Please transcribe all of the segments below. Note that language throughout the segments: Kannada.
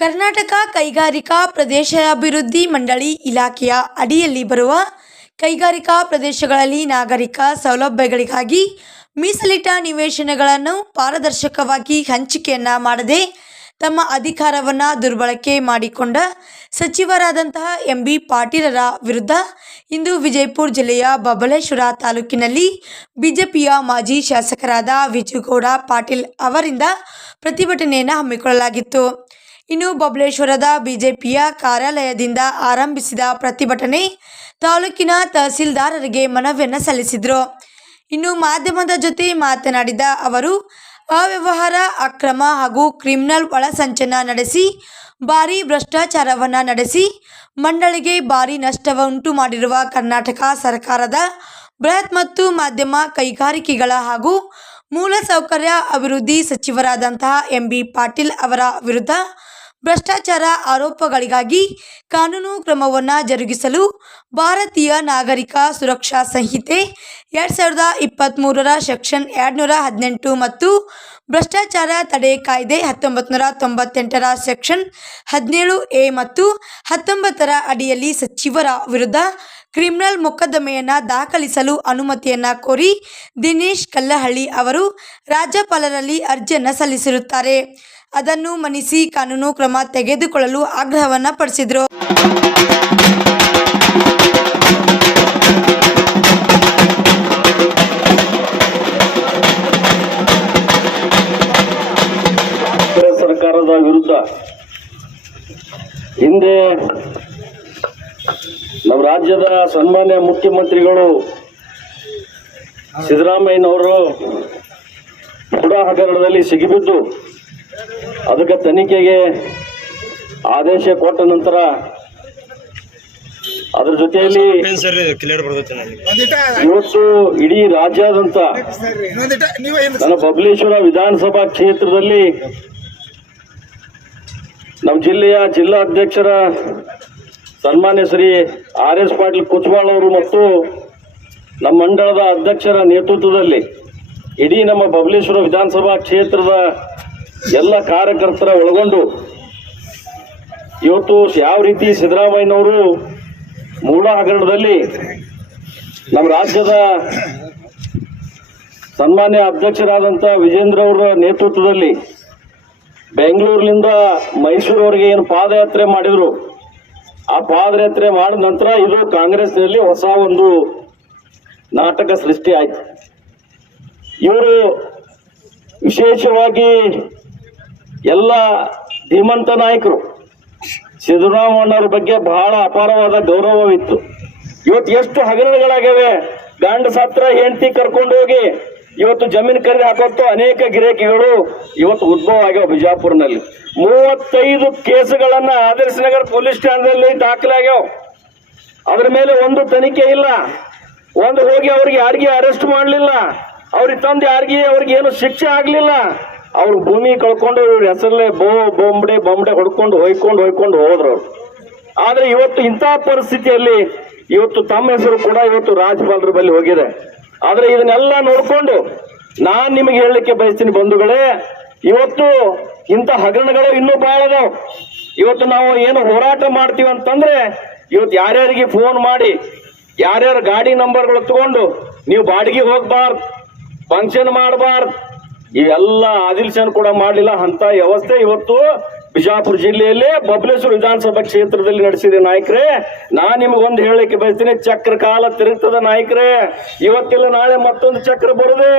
ಕರ್ನಾಟಕ ಕೈಗಾರಿಕಾ ಪ್ರದೇಶಾಭಿವೃದ್ಧಿ ಮಂಡಳಿ ಇಲಾಖೆಯ ಅಡಿಯಲ್ಲಿ ಬರುವ ಕೈಗಾರಿಕಾ ಪ್ರದೇಶಗಳಲ್ಲಿ ನಾಗರಿಕ ಸೌಲಭ್ಯಗಳಿಗಾಗಿ ಮೀಸಲಿಟ್ಟ ನಿವೇಶನಗಳನ್ನು ಪಾರದರ್ಶಕವಾಗಿ ಹಂಚಿಕೆಯನ್ನು ಮಾಡದೆ ತಮ್ಮ ಅಧಿಕಾರವನ್ನು ದುರ್ಬಳಕೆ ಮಾಡಿಕೊಂಡ ಸಚಿವರಾದಂತಹ ಎಂ.ಬಿ. ಪಾಟೀಲರ ವಿರುದ್ಧ ಇಂದು ವಿಜಯಪುರ ಜಿಲ್ಲೆಯ ಬಬಲೇಶ್ವರ ತಾಲೂಕಿನಲ್ಲಿ ಬಿಜೆಪಿಯ ಮಾಜಿ ಶಾಸಕರಾದ ವಿಜುಗೌಡ ಪಾಟೀಲ್ ಅವರಿಂದ ಪ್ರತಿಭಟನೆಯನ್ನು ಹಮ್ಮಿಕೊಳ್ಳಲಾಗಿತ್ತು. ಇನ್ನು ಬಬಲೇಶ್ವರದ ಬಿಜೆಪಿಯ ಕಾರ್ಯಾಲಯದಿಂದ ಆರಂಭಿಸಿದ ಪ್ರತಿಭಟನೆ ತಾಲೂಕಿನ ತಹಸೀಲ್ದಾರರಿಗೆ ಮನವಿಯನ್ನು ಸಲ್ಲಿಸಿದರು. ಇನ್ನು ಮಾಧ್ಯಮದ ಜೊತೆ ಮಾತನಾಡಿದ ಅವರು, ಅವ್ಯವಹಾರ, ಅಕ್ರಮ ಹಾಗೂ ಕ್ರಿಮಿನಲ್ ಒಳಸಂಚನ ನಡೆಸಿ ಭಾರೀ ಭ್ರಷ್ಟಾಚಾರವನ್ನು ನಡೆಸಿ ಮಂಡಳಿಗೆ ಭಾರೀ ನಷ್ಟವುಂಟು ಮಾಡಿರುವ ಕರ್ನಾಟಕ ಸರ್ಕಾರದ ಬೃಹತ್ ಮತ್ತು ಮಧ್ಯಮ ಕೈಗಾರಿಕೆಗಳ ಹಾಗೂ ಮೂಲಸೌಕರ್ಯ ಅಭಿವೃದ್ಧಿ ಸಚಿವರಾದಂತಹ ಎಂ.ಬಿ. ಪಾಟೀಲ್ ಅವರ ವಿರುದ್ಧ ಭ್ರಷ್ಟಾಚಾರ ಆರೋಪಗಳಿಗಾಗಿ ಕಾನೂನು ಕ್ರಮವನ್ನು ಜರುಗಿಸಲು ಭಾರತೀಯ ನಾಗರಿಕ ಸುರಕ್ಷಾ ಸಂಹಿತೆ 2023ರ ಸೆಕ್ಷನ್ 218 ಮತ್ತು ಭ್ರಷ್ಟಾಚಾರ ತಡೆ ಕಾಯ್ದೆ 1998ರ ಸೆಕ್ಷನ್ 17A ಮತ್ತು 19ರ ಅಡಿಯಲ್ಲಿ ಸಚಿವರ ವಿರುದ್ಧ ಕ್ರಿಮಿನಲ್ ಮೊಕದ್ದಮೆಯನ್ನು ದಾಖಲಿಸಲು ಅನುಮತಿಯನ್ನು ಕೋರಿ ದಿನೇಶ್ ಕಲ್ಲಹಳ್ಳಿ ಅವರು ರಾಜ್ಯಪಾಲರಲ್ಲಿ ಅರ್ಜಿಯನ್ನು ಸಲ್ಲಿಸಿರುತ್ತಾರೆ. ಅದನ್ನು ಮನ್ನಿಸಿ ಕಾನೂನು ಕ್ರಮ ತೆಗೆದುಕೊಳ್ಳಲು ಆಗ್ರಹವನ್ನು ಪಡಿಸಿದರು. ಸರ್ಕಾರದ ವಿರುದ್ಧ ಹಿಂದೆ ನಮ್ಮ ರಾಜ್ಯದ ಸನ್ಮಾನ್ಯ ಮುಖ್ಯಮಂತ್ರಿಗಳು ಸಿದ್ದರಾಮಯ್ಯನವರು ಹುಡಾ ಹಗರಣದಲ್ಲಿ ಸಿಗಿಬಿದ್ದು ಅದಕ್ಕೆ ತನಿಖೆಗೆ ಆದೇಶ ಕೊಟ್ಟ ನಂತರ ಅದರ ಜೊತೆಯಲ್ಲಿ ಇವತ್ತು ಇಡೀ ರಾಜ್ಯಾದ್ಯಂತ ನನ್ನ ಬಬಲೇಶ್ವರ ವಿಧಾನಸಭಾ ಕ್ಷೇತ್ರದಲ್ಲಿ ನಮ್ಮ ಜಿಲ್ಲೆಯ ಜಿಲ್ಲಾಧ್ಯಕ್ಷರ ಸನ್ಮಾನ್ಯ ಶ್ರೀ ಆರ್.ಎಸ್. ಪಾಟೀಲ್ ಕುಚವಾಳ್ ಅವರು ಮತ್ತು ನಮ್ಮ ಮಂಡಳದ ಅಧ್ಯಕ್ಷರ ನೇತೃತ್ವದಲ್ಲಿ ಇಡೀ ನಮ್ಮ ಬಬಲೇಶ್ವರ ವಿಧಾನಸಭಾ ಕ್ಷೇತ್ರದ ಎಲ್ಲ ಕಾರ್ಯಕರ್ತರ ಒಳಗೊಂಡು ಇವತ್ತು ಯಾವ ರೀತಿ ಸಿದ್ದರಾಮಯ್ಯನವರು ಮೂಲ ಹಗರಣದಲ್ಲಿ ನಮ್ಮ ರಾಜ್ಯದ ಸನ್ಮಾನ್ಯ ಅಧ್ಯಕ್ಷರಾದಂಥ ವಿಜೇಂದ್ರ ಅವರ ನೇತೃತ್ವದಲ್ಲಿ ಬೆಂಗಳೂರಿನಿಂದ ಮೈಸೂರವರೆಗೆ ಏನು ಪಾದಯಾತ್ರೆ ಮಾಡಿದರು, ಆ ಪಾದಯಾತ್ರೆ ಮಾಡಿದ ನಂತರ ಇದು ಕಾಂಗ್ರೆಸ್ನಲ್ಲಿ ಹೊಸ ಒಂದು ನಾಟಕ ಸೃಷ್ಟಿ ಆಯ್ತು. ಇವರು ವಿಶೇಷವಾಗಿ ಎಲ್ಲ ಧೀಮಂತ ನಾಯಕರು ಸಿದ್ದರಾಮಯ್ಯನವರ ಬಗ್ಗೆ ಬಹಳ ಅಪಾರವಾದ ಗೌರವವಿತ್ತು. ಇವತ್ತು ಎಷ್ಟು ಹಗರಣಗಳಾಗಿವೆ, ಗಂಡ ಸತ್ರ ಹೆಂಡತಿ ಕರ್ಕೊಂಡು ಹೋಗಿ ಇವತ್ತು ಜಮೀನು ಖರೀದಿ ಹಾಕೋತ್ತು ಅನೇಕ ಗಿರಾಕಿಗಳು ಇವತ್ತು ಉದ್ಭವ ಆಗ್ಯಾವ. ಬಿಜಾಪುರ್ನಲ್ಲಿ 35 ಕೇಸುಗಳನ್ನ ಆದರ್ಶ ನಗರ ಪೊಲೀಸ್ ಠಾಣೆಯಲ್ಲಿ ದಾಖಲಾಗ್ಯಾವ. ಅದ್ರ ಮೇಲೆ ಒಂದು ತನಿಖೆ ಇಲ್ಲ, ಒಂದು ಹೋಗಿ ಅವ್ರಿಗೆ ಯಾರಿಗೆ ಅರೆಸ್ಟ್ ಮಾಡಲಿಲ್ಲ, ಅವ್ರಿಗೆ ತಂದು ಯಾರಿಗೆ ಅವ್ರಿಗೆ ಏನು ಶಿಕ್ಷೆ ಆಗಲಿಲ್ಲ. ಅವ್ರ ಭೂಮಿ ಕಳ್ಕೊಂಡು ಇವ್ರ ಹೆಸರಲ್ಲೇ ಬೊಂಬಡೆ ಹೊಡ್ಕೊಂಡು ಹೊಯ್ಕೊಂಡು ಹೋದ್ರು ಅವ್ರು. ಆದ್ರೆ ಇವತ್ತು ಇಂತಹ ಪರಿಸ್ಥಿತಿಯಲ್ಲಿ ಇವತ್ತು ತಮ್ಮ ಹೆಸರು ಕೂಡ ಇವತ್ತು ರಾಜ್ಯಪಾಲರ ಬಳಿ ಹೋಗಿದೆ. ಆದ್ರೆ ಇದನ್ನೆಲ್ಲ ನೋಡ್ಕೊಂಡು ನಾನ್ ನಿಮಗೆ ಹೇಳಲಿಕ್ಕೆ ಬಯಸ್ತೀನಿ ಬಂಧುಗಳೇ, ಇವತ್ತು ಇಂಥ ಹಗರಣಗಳು ಇನ್ನೂ ಬಹಳ ಅದಾವ. ಇವತ್ತು ನಾವು ಏನು ಹೋರಾಟ ಮಾಡ್ತೀವಿ ಅಂತಂದ್ರೆ ಇವತ್ತು ಯಾರ್ಯಾರಿಗೆ ಫೋನ್ ಮಾಡಿ ಯಾರ್ಯಾರ ಗಾಡಿ ನಂಬರ್ಗಳು ತಗೊಂಡು ನೀವು ಬಾಡಿಗೆ ಹೋಗ್ಬಾರ್ದು, ಫಂಕ್ಷನ್ ಮಾಡಬಾರ್ದು, ಇವೆಲ್ಲ ಆದಿಲ್ಸನ್ ಕೂಡ ಮಾಡಲಿಲ್ಲ. ಅಂತ ವ್ಯವಸ್ಥೆ ಇವತ್ತು ಬಿಜಾಪುರ ಜಿಲ್ಲೆಯಲ್ಲಿ ಬಬಲೇಶ್ವರ ವಿಧಾನಸಭಾ ಕ್ಷೇತ್ರದಲ್ಲಿ ನಡೆಸಿದೆ. ನಾಯಕರೇ, ನಾನ್ ನಿಮಗೊಂದು ಹೇಳಲಿಕ್ಕೆ ಬಯಸ್ತೀನಿ, ಚಕ್ರ ಕಾಲ ತಿರುಗ್ತದ ನಾಯಕರೇ. ಇವತ್ತಿಲ್ಲ ನಾಳೆ ಮತ್ತೊಂದು ಚಕ್ರ ಬರುದೆ.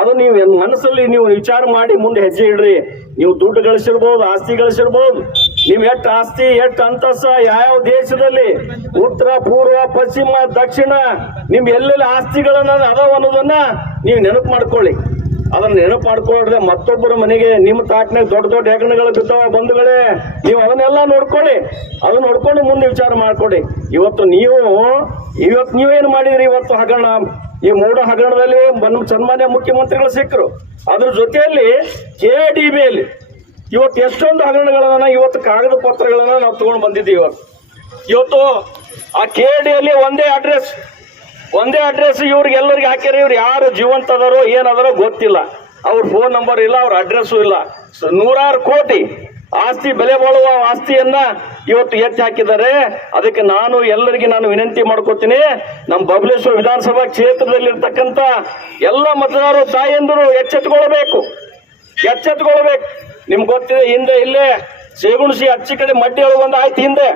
ಅದು ನೀವು ಮನಸ್ಸಲ್ಲಿ ನೀವು ವಿಚಾರ ಮಾಡಿ ಮುಂದೆ ಹೆಜ್ಜೆ ಇಡ್ರಿ. ನೀವು ದುಡ್ಡು ಗಳಿಸಿರ್ಬೋದು, ಆಸ್ತಿ ಗಳಿಸಿರ್ಬೋದು, ನೀವು ಎಷ್ಟು ಆಸ್ತಿ ಎಷ್ಟು ಅಂತಸ್ತ ಯಾವ ದೇಶದಲ್ಲಿ ಉತ್ತರ ಪೂರ್ವ ಪಶ್ಚಿಮ ದಕ್ಷಿಣ ನಿಮ್ ಎಲ್ಲೆಲ್ಲಿ ಆಸ್ತಿಗಳನ್ನ ಅದಾವ ಅನ್ನೋದನ್ನ ನೀವು ನೆನಪು ಮಾಡ್ಕೊಳ್ಳಿ. ಅದನ್ನ ನೆನಪು ಮಾಡ್ಕೊಳ್ಳ್ರೆ ಮತ್ತೊಬ್ಬರ ಮನೆಗೆ ನಿಮ್ಮ ತಾಟ್ನಾಗ ದೊಡ್ಡ ದೊಡ್ಡ ಹೆಗಣಗಳು ಬಿದ್ದಾವ ಬಂಧುಗಳೇ, ನೀವು ಅದನ್ನೆಲ್ಲ ನೋಡ್ಕೊಳ್ಳಿ. ಅದನ್ನ ನೋಡ್ಕೊಂಡು ಮುಂದೆ ವಿಚಾರ ಮಾಡ್ಕೊಳ್ಳಿ. ಇವತ್ತು ನೀವೇನು ಮಾಡಿದ್ರಿ? ಇವತ್ತು ಹಗರಣ, ಈ ಮೂಡ ಹಗರಣದಲ್ಲಿ ಸನ್ಮಾನ್ಯ ಮುಖ್ಯಮಂತ್ರಿಗಳು ಸಿಕ್ಕರು. ಅದ್ರ ಜೊತೆಯಲ್ಲಿ KDBಯಲ್ಲಿ ಇವತ್ತು ಎಷ್ಟೊಂದು ಹಗರಣಗಳನ್ನ ಇವತ್ತು ಕಾಗದ ಪತ್ರಗಳನ್ನ ನಾವು ತಗೊಂಡು ಬಂದಿದ್ದೀವಿ. ಇವತ್ತು ಆ KDಯಲ್ಲಿ ಒಂದೇ ಅಡ್ರೆಸ್ ಇವ್ರಿಗೆಲ್ಲರಿಗೆ ಹಾಕ್ಯಾರ. ಇವ್ರು ಯಾರು ಜೀವಂತ ಅದಾರೋ ಏನದಾರೋ ಗೊತ್ತಿಲ್ಲ, ಅವ್ರ ಫೋನ್ ನಂಬರ್ ಇಲ್ಲ, ಅವ್ರ ಅಡ್ರೆಸ್ಸು ಇಲ್ಲ. 100 ಕೋಟಿ ಆಸ್ತಿ ಬೆಲೆ ಬಾಳುವ ಆಸ್ತಿಯನ್ನ ಇವತ್ತು ಎತ್ತಿ ಹಾಕಿದ್ದಾರೆ. ಅದಕ್ಕೆ ಎಲ್ಲರಿಗೆ ನಾನು ವಿನಂತಿ ಮಾಡ್ಕೋತೀನಿ, ನಮ್ಮ ಬಬಲೇಶ್ವರ ವಿಧಾನಸಭಾ ಕ್ಷೇತ್ರದಲ್ಲಿರ್ತಕ್ಕಂಥ ಎಲ್ಲ ಮತದಾರರು ತಾಯಂದರು ಎಚ್ಚೆತ್ತುಕೊಳ್ಬೇಕು. ನಿಮ್ಗೆ ಗೊತ್ತಿದೆ, ಹಿಂದೆ ಇಲ್ಲೇ ಸೇಗುಣಸಿ ಅಚ್ಚಿ ಕಡೆ ಮಡ್ಡಿ ಒಳಗೊಂದು ಆಯ್ತು. ಹಿಂದೆ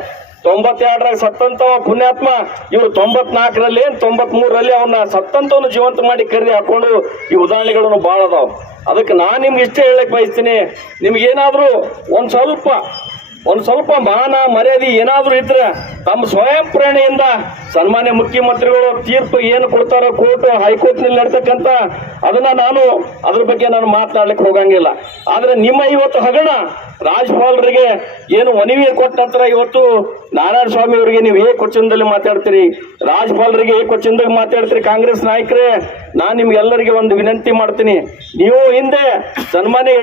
92ರಾಗ ಸತ್ತಂತವ ಪುಣ್ಯಾತ್ಮ, ಇವರು 94ರಲ್ಲಿ 93ರಲ್ಲಿ ಅವನ್ನ ಸತ್ತಂತವನು ಜೀವಂತ ಮಾಡಿ ಕರೆದಿ ಹಾಕೊಂಡು ಈ ಉದಾಹರಣೆಗಳನ್ನು ಭಾಳ ಅದಾವ. ಅದಕ್ಕೆ ನಾನು ನಿಮ್ಗೆ ಇಷ್ಟೇ ಹೇಳಕ್ ಬಯಸ್ತೀನಿ, ನಿಮ್ಗೇನಾದ್ರೂ ಒಂದ್ ಸ್ವಲ್ಪ ಮಾನ ಮರ್ಯಾದೆ ಏನಾದ್ರೂ ಇದ್ರೆ ತಮ್ಮ ಸ್ವಯಂ ಪ್ರೇರಣೆಯಿಂದ ಸನ್ಮಾನ್ಯ ಮುಖ್ಯಮಂತ್ರಿಗಳು ತೀರ್ಪು ಏನು ಕೊಡ್ತಾರೋ ಕೋರ್ಟ್ ಹೈಕೋರ್ಟ್ ನಲ್ಲಿ ನಡ್ತಕ್ಕಂತ ಅದ್ರ ಬಗ್ಗೆ ನಾನು ಮಾತನಾಡ್ಲಿಕ್ಕೆ ಹೋಗಂಗಿಲ್ಲ. ಆದ್ರೆ ನಿಮ್ಮ ಇವತ್ತು ಹಗರಣ ರಾಜ್ಯಪಾಲರಿಗೆ ಏನು ಮನವಿ ಕೊಟ್ಟ ನಂತರ ಇವತ್ತು ನಾರಾಯಣ ಸ್ವಾಮಿ ಅವರಿಗೆ ನೀವು ಏಕವಚನದಲ್ಲಿ ಮಾತಾಡ್ತೀರಿ, ರಾಜ್ಯಪಾಲರಿಗೆ ಏಕವಚನದಲ್ಲಿ ಮಾತಾಡ್ತೀರಿ. ಕಾಂಗ್ರೆಸ್ ನಾಯಕರೇ, ನಾನು ನಿಮ್ಗೆಲ್ಲರಿಗೆ ಒಂದು ವಿನಂತಿ ಮಾಡ್ತೀನಿ, ನೀವು ಹಿಂದೆ ಸನ್ಮಾನ್ಯ